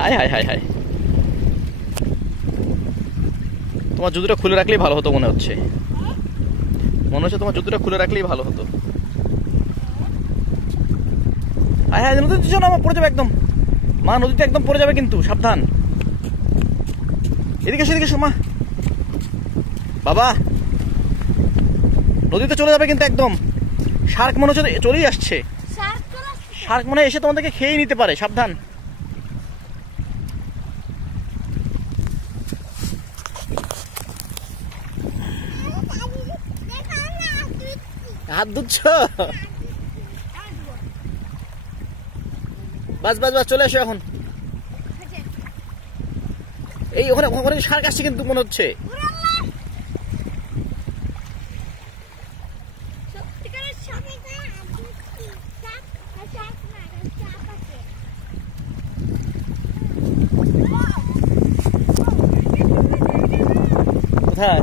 হায় হায় হায় হায়, তোমার জুতোটা খুলে রাখলেই ভালো হতো মনে হচ্ছে। মনে হচ্ছে তোমার জুতোটা খুলে রাখলেই ভালো হতো। হায় হায়, নদীতে চলো, আমার পড়ে যাবে একদম। মা নদীতে একদম পড়ে যাবে কিন্তু, সাবধান। এদিকে সেদিকে মা, বাবা নদীতে চলে যাবে কিন্তু একদম। শার্ক মনে হচ্ছে চলেই আসছে। শার্ক মনে হয় এসে তোমাদেরকে খেয়ে নিতে পারে, সাবধান। হাত ধুচ্ছ? বাস বাস বাস, চলে আসো এখন। এই ওখানে ওখানে শার্ক আসছে কিন্তু মনে হচ্ছে। কোথায়?